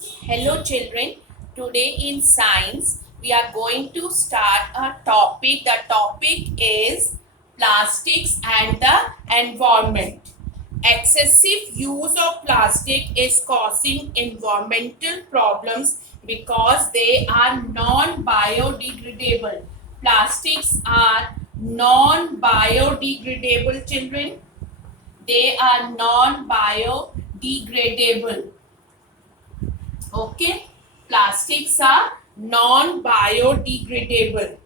Hello children, today in science we are going to start a topic. The topic is plastics and the environment. Excessive use of plastic is causing environmental problems because they are non-biodegradable. Plastics are non-biodegradable children. They are non-biodegradable. Okay, plastics are non-biodegradable.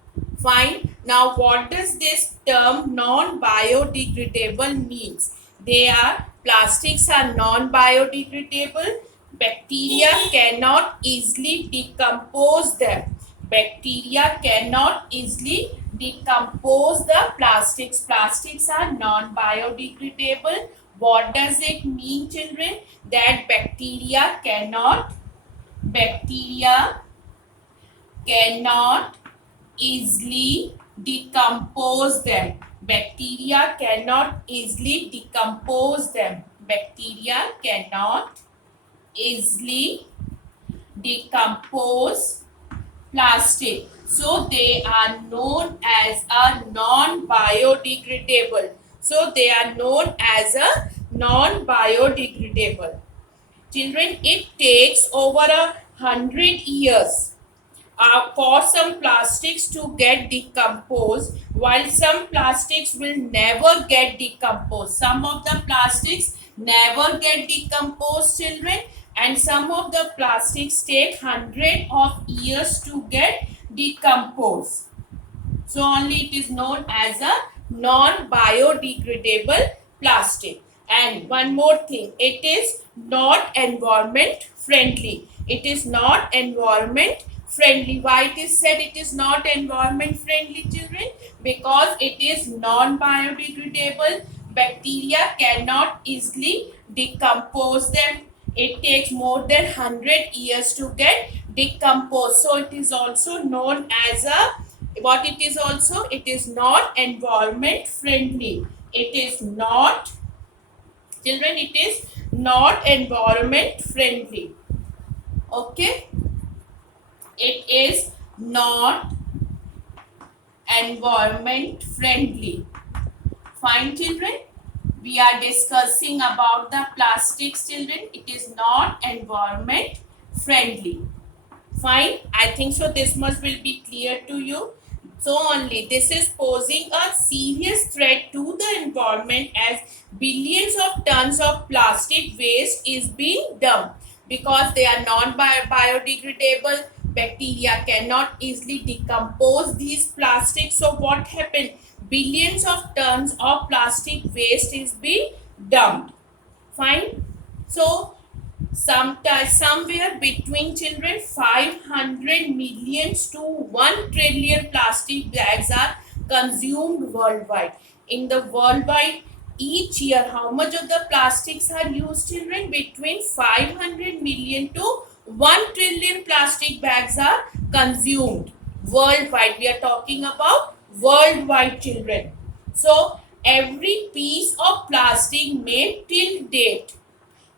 Fine. Now, what does this term non-biodegradable means? They are plastics are non-biodegradable. Bacteria cannot easily decompose them. Bacteria cannot easily decompose the plastics. Plastics are non-biodegradable. What does it mean, children? That bacteria cannot easily decompose them. Bacteria cannot easily decompose them. Bacteria cannot easily decompose plastic. So they are known as a non-biodegradable. So they are known as a non-biodegradable. Children, it takes over 100 years for some plastics to get decomposed, while some plastics will never get decomposed. Some of the plastics never get decomposed, children, and some of the plastics take hundred of years to get decomposed. So only it is known as a non-biodegradable plastic. And one more thing, it is not environment friendly. It is not environment friendly. Why it is said it is not environment friendly, children? Because it is non-biodegradable. Bacteria cannot easily decompose them. It takes more than 100 years to get decomposed. So it is also known as a what it is also, it is not environment friendly. It is not, children, it is not environment friendly. Okay, it is not environment friendly. Fine, children, we are discussing about the plastics, children. It is not environment friendly. Fine, I think so this much will be clear to you. So only this is posing a serious threat to the environment as billions of tons of plastic waste is being dumped because they are non-biodegradable. Bacteria cannot easily decompose these plastics. So what happened? Billions of tons of plastic waste is being dumped. Fine. So somewhere between, children, 500 millions to 1 trillion plastic bags are consumed worldwide. In the worldwide, each year, how much of the plastics are used, children? Between 500 million to 1 trillion plastic bags are consumed worldwide. We are talking about worldwide, children. So every piece of plastic made till date,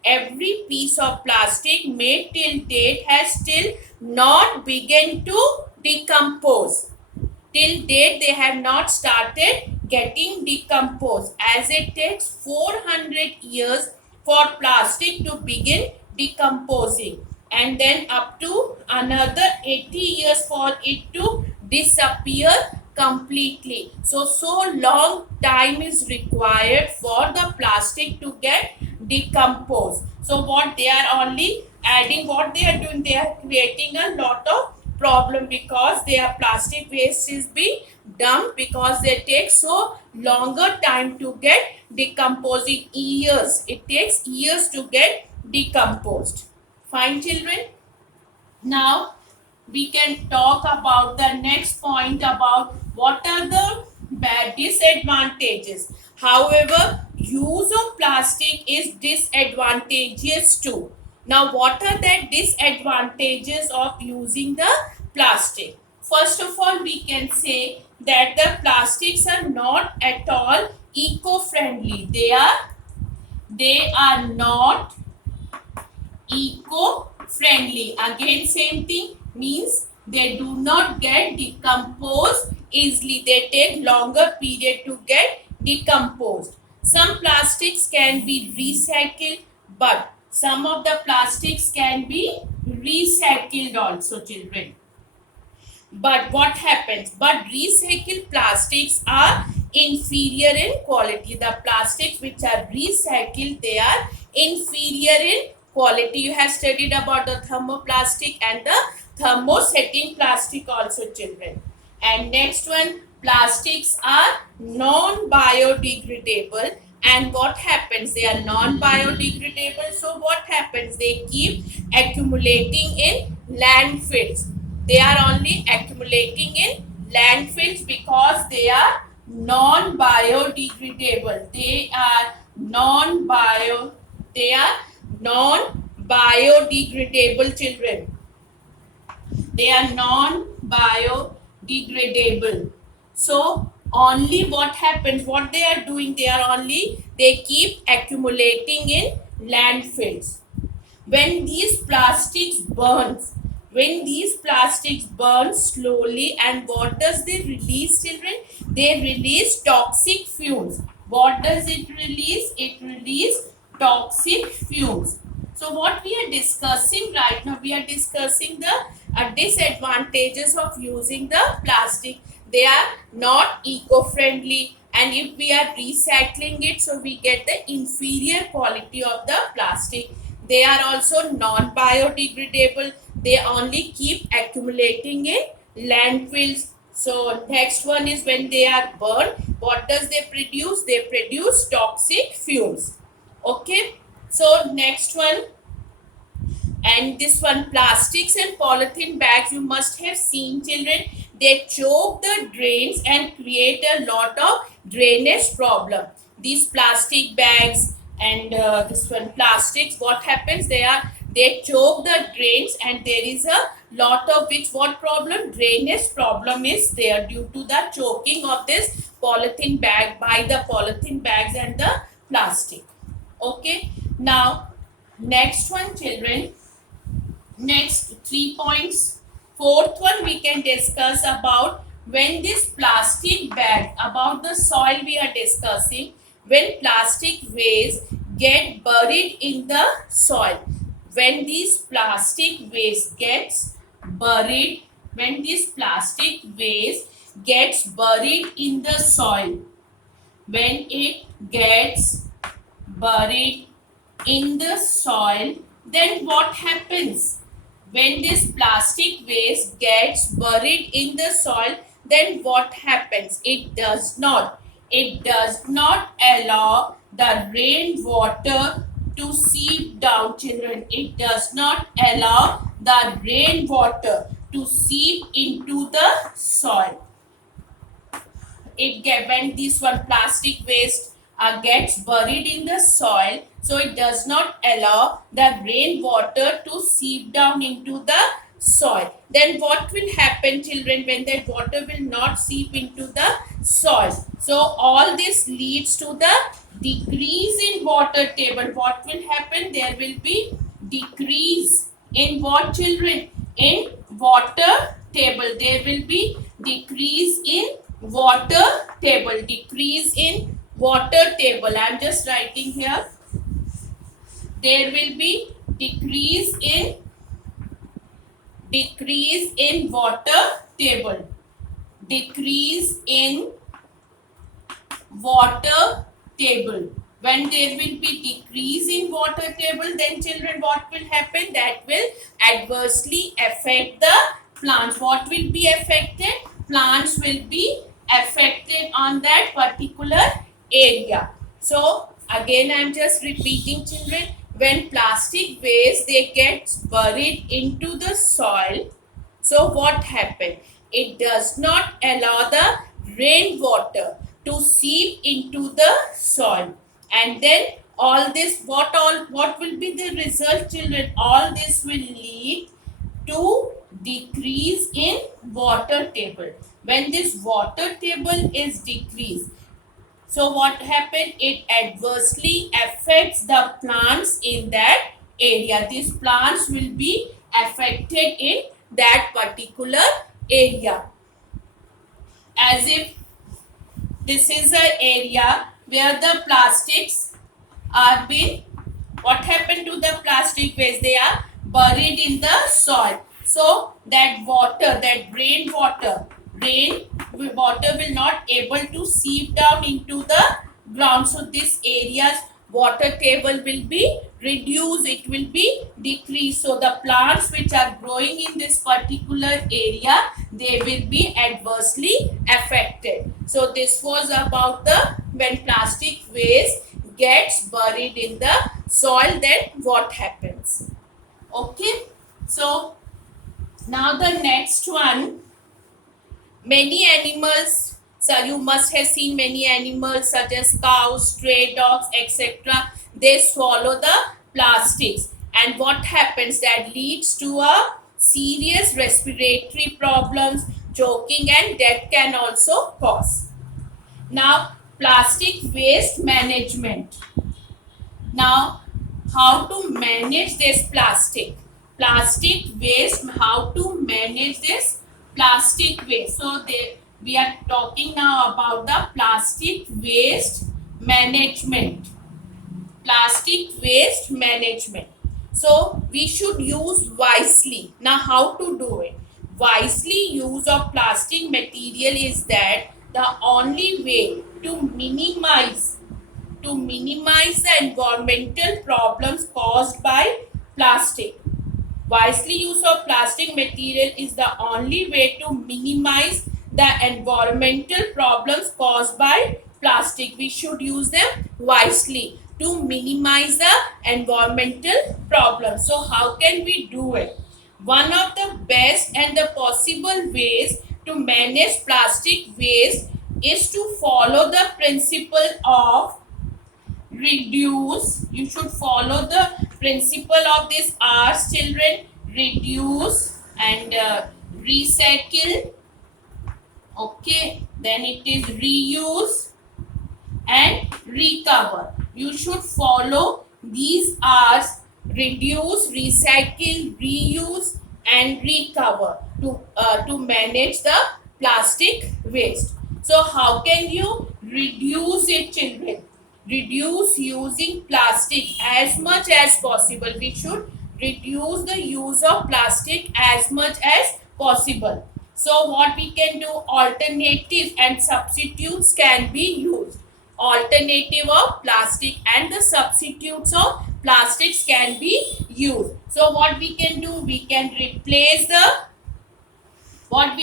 every piece of plastic made till date has still not begun to decompose. Till date, they have not started getting decomposed, as it takes 400 years for plastic to begin decomposing, and then up to another 80 years for it to disappear completely. So long time is required for the plastic to get decomposed. So what they are only adding, what they are doing, they are creating a lot of problem because their plastic waste is being dumped because they take so longer time to get decomposing. Years, it takes years to get decomposed. Fine, children. Now we can talk about the next point about what are the bad disadvantages. However, use of plastic is disadvantageous too. Now what are the disadvantages of using the plastic? First of all, we can say that the plastics are not at all eco-friendly. They are not eco friendly. Again same thing, means they do not get decomposed easily. They take longer period to get decomposed. Some plastics can be recycled, but some of the plastics can be recycled also, children. But what happens? But recycled plastics are inferior in quality. The plastics which are recycled, they are inferior in quality. You have studied about the thermoplastic and the thermosetting plastic also, children. And next one, plastics are non-biodegradable. And what happens? They are non-biodegradable. So what happens? They keep accumulating in landfills. They are only accumulating in landfills because they are non-biodegradable. They are non-biodegradable, children. They are non-biodegradable. So only what happens, what they are doing, they keep accumulating in landfills. When these plastics burn slowly, and what does they release, children? They release toxic fumes. What does it release? It releases toxic fumes. So what we are discussing right now, we are discussing the disadvantages of using the plastic. They are not eco-friendly, and if we are recycling it, so we get the inferior quality of the plastic. They are also non-biodegradable. They only keep accumulating in landfills. So next one is when they are burned, what does they produce? They produce toxic fumes. Okay. So next one, and this one, plastics and polythene bags, you must have seen, children. They choke the drains and create a lot of drainage problem. These plastic bags and this one plastics, what happens? They choke the drains, and there is a lot of which, what problem? Drainage problem is there due to the choking of this polythene bag by the polythene bags and the plastic. Okay. Now next one, children. Next 3 points. Fourth one, we can discuss about when this plastic bag, about the soil we are discussing, when plastic waste get buried in the soil. When these plastic waste gets buried, when this plastic waste gets buried in the soil, when it gets buried in the soil, then what happens? When this plastic waste gets buried in the soil, then what happens? It does not allow the rainwater to seep down, children. It does not allow the rainwater to seep into the soil. When this one plastic waste gets buried in the soil, so it does not allow the rainwater to seep down into the soil. Then what will happen, children, when that water will not seep into the soil? So all this leads to the decrease in water table. What will happen? There will be decrease in what, children? In water table. There will be decrease in water table. Decrease in water table. I am just writing here. There will be decrease in water table. Decrease in water table. When there will be decrease in water table, then children, what will happen? That will adversely affect the plants. What will be affected? Plants will be affected on that particular area. So again, I am just repeating, children. When plastic waste, they get buried into the soil, so what happened? It does not allow the rainwater to seep into the soil, and then all this, what will be the result, children? All this will lead to decrease in water table. When this water table is decreased, so what happened? It adversely affects the plants in that area. These plants will be affected in that particular area. As if this is an area where the plastics are being, what happened to the plastic waste? They are buried in the soil. So that water, that rain water will not able to seep down into the ground. So this area's water table will be reduced, it will be decreased. So the plants which are growing in this particular area, they will be adversely affected. So this was about the when plastic waste gets buried in the soil, then what happens. Okay, so now the next one, many animals, so you must have seen many animals such as cows, stray dogs, etc. They swallow the plastics, and what happens, that leads to a serious respiratory problems, choking, and death can also cause. Now plastic waste management. Now how to manage this plastic waste, how to manage this plastic waste. So we are talking now about the plastic waste management. So we should use wisely. Now how to do it? Wisely use of plastic material is that the only way to minimize the environmental problems caused by plastic. Wisely use of plastic material is the only way to minimize the environmental problems caused by plastic. We should use them wisely to minimize the environmental problems. So how can we do it? One of the best and the possible ways to manage plastic waste is to follow the principle of reduce. You should follow the principle of this R's, children. Reduce and recycle. Okay, then it is reuse and recover. You should follow these R's: reduce, recycle, reuse and recover to manage the plastic waste. So how can you reduce it, children? Reduce using plastic as much as possible. We should reduce the use of plastic as much as possible. So what we can do, alternatives and substitutes can be used. Alternative of plastic and the substitutes of plastics can be used. So what we can do, we can replace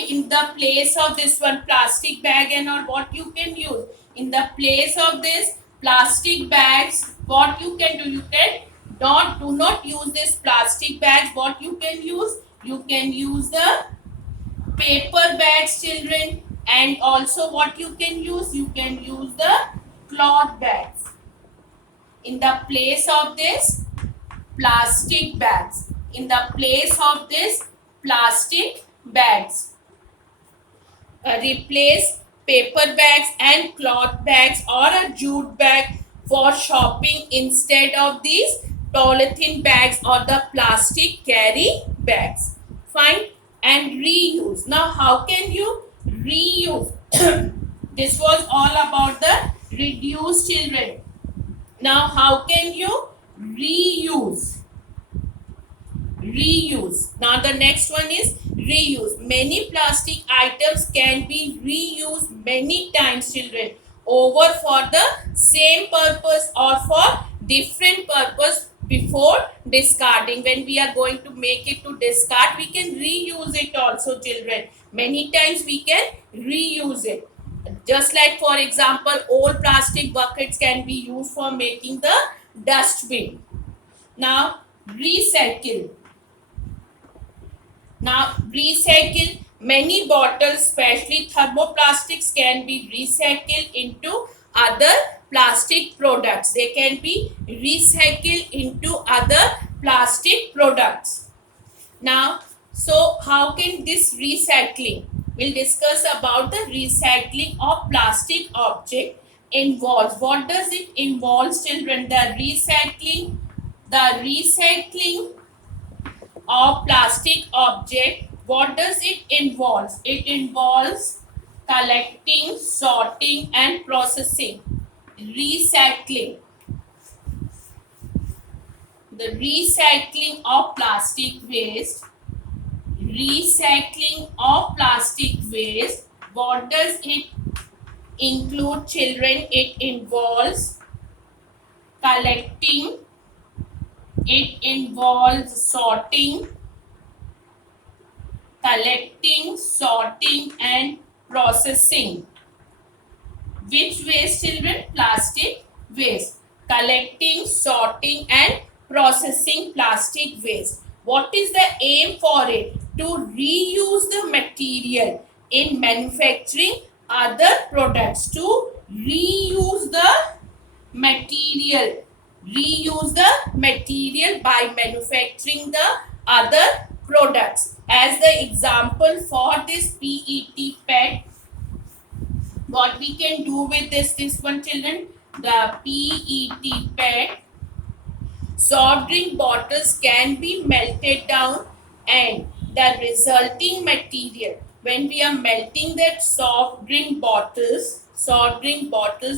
in the place of this one plastic bag and all, what you can use in the place of this plastic bags, what you can do, you can do not use this plastic bags. What you can use the paper bags, children. And also what you can use the cloth bags in the place of this plastic bags. Replace paper bags and cloth bags or a jute bag for shopping instead of these polythene bags or the plastic carry bags. Fine. And reuse. Now how can you reuse? This was all about the reduce, children. Now how can you reuse? Now the next one is reuse. Many plastic items can be reused many times, children, over for the same purpose or for different purpose before discarding. When we are going to make it to discard, we can reuse it also, children. Many times we can reuse it. Just like, for example, old plastic buckets can be used for making the dustbin. Now recycle. Many bottles, especially thermoplastics, can be recycled into other plastic products. They can be recycled into other plastic products. Now, so how can this recycling? We'll discuss about the recycling of plastic object involves. What does it involve, children? The recycling The recycling of plastic object, what does it involve? It involves collecting, sorting and processing. Recycling. The recycling of plastic waste. Recycling of plastic waste. What does it include, children? It involves collecting, it involves sorting, collecting, sorting and processing. Which waste, children? Plastic waste. Collecting, sorting and processing plastic waste. What is the aim for it? To reuse the material in manufacturing other products. To reuse the material. Reuse the material by manufacturing the other products. As the example for this PET PET, what we can do with this one, children? The PET PET soft drink bottles can be melted down, and the resulting material, when we are melting that soft drink bottles,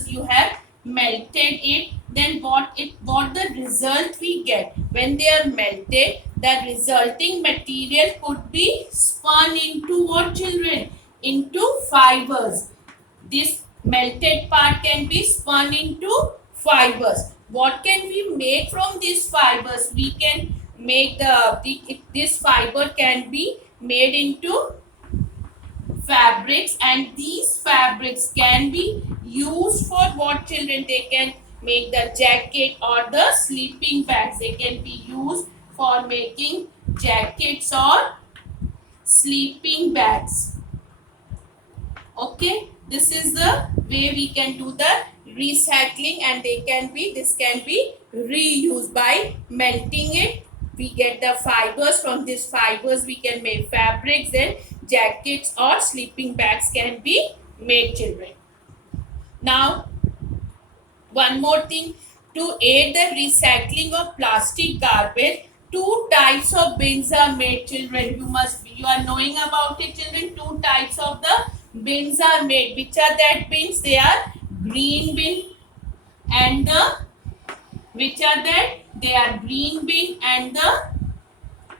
you have melted it, then what the result we get when they are melted, the resulting material could be spun into what, children? Into fibers. This melted part can be spun into fibers. What can we make from these fibers? We can make this fiber can be made into fabrics, and these fabrics can be used for what, children? They can make the jacket or the sleeping bags. They can be used for making jackets or sleeping bags. Okay, this is the way we can do the recycling, and this can be reused by melting it. We get the fibers. From these fibers we can make fabrics, then jackets or sleeping bags can be made, children. Now one more thing, to aid the recycling of plastic garbage, two types of bins are made, children. You are knowing about it, children. Two types of the bins are made. Which are that bins? They are green bin and the green bin and the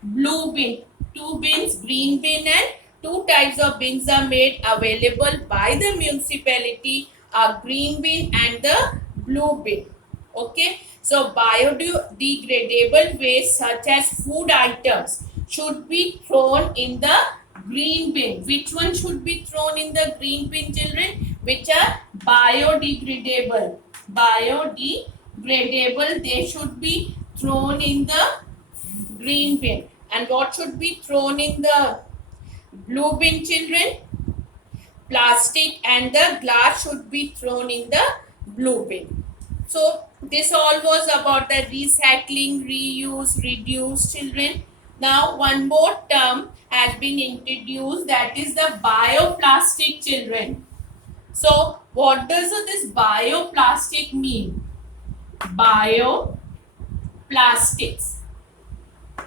blue bin. Two bins, green bin, and two types of bins are made available by the municipality, a green bin and the blue bin. Okay, so biodegradable waste such as food items should be thrown in the green bin. Which one should be thrown in the green bin, children? Which are biodegradable. They should be thrown in the green bin. And what should be thrown in the blue bin, children? Plastic and the glass should be thrown in the blue bin. So this all was about the recycling, reuse, reduce, children. Now one more term has been introduced, that is the bioplastic, children. So what does this bioplastic mean? Bioplastics.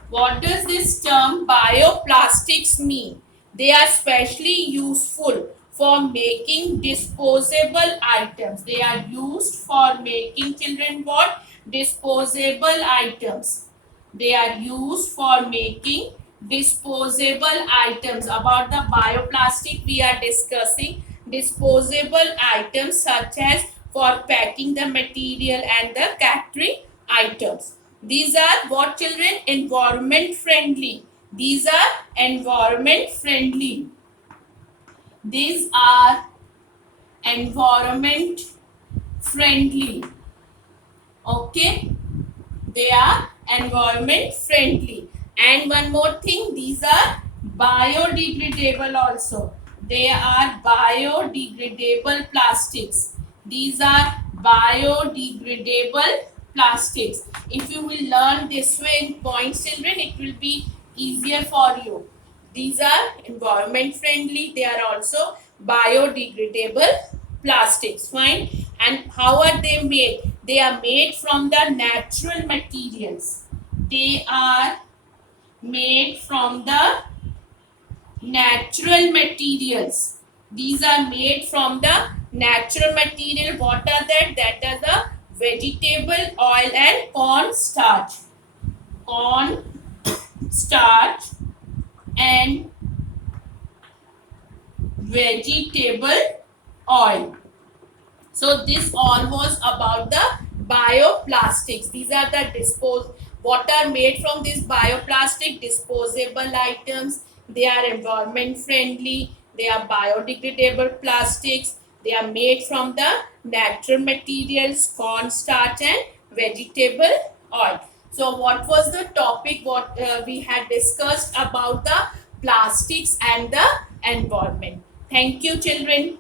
What does this term bioplastics mean? They are specially useful for making disposable items. They are used for making, children, what? Disposable items. They are used for making disposable items. About the bioplastic we are discussing, disposable items such as for packing the material and the catering items. These are what, children? Environment friendly. These are environment friendly. These are environment friendly. Okay, they are environment friendly. And one more thing, these are biodegradable also. They are biodegradable plastics. These are biodegradable plastics. If you will learn this way in points, children, it will be easier for you. These are environment friendly. They are also biodegradable plastics. Fine. And how are they made? They are made from the natural materials. They are made from the natural materials. These are made from the natural material. What are that? That are the vegetable oil and corn starch. Corn starch and vegetable oil. So this all was about the bioplastics. These are the what are made from this bioplastic disposable items. They are environment friendly. They are biodegradable plastics. They are made from the natural materials, corn starch and vegetable oil. So what was the topic what we had discussed about the plastics and the environment. Thank you children.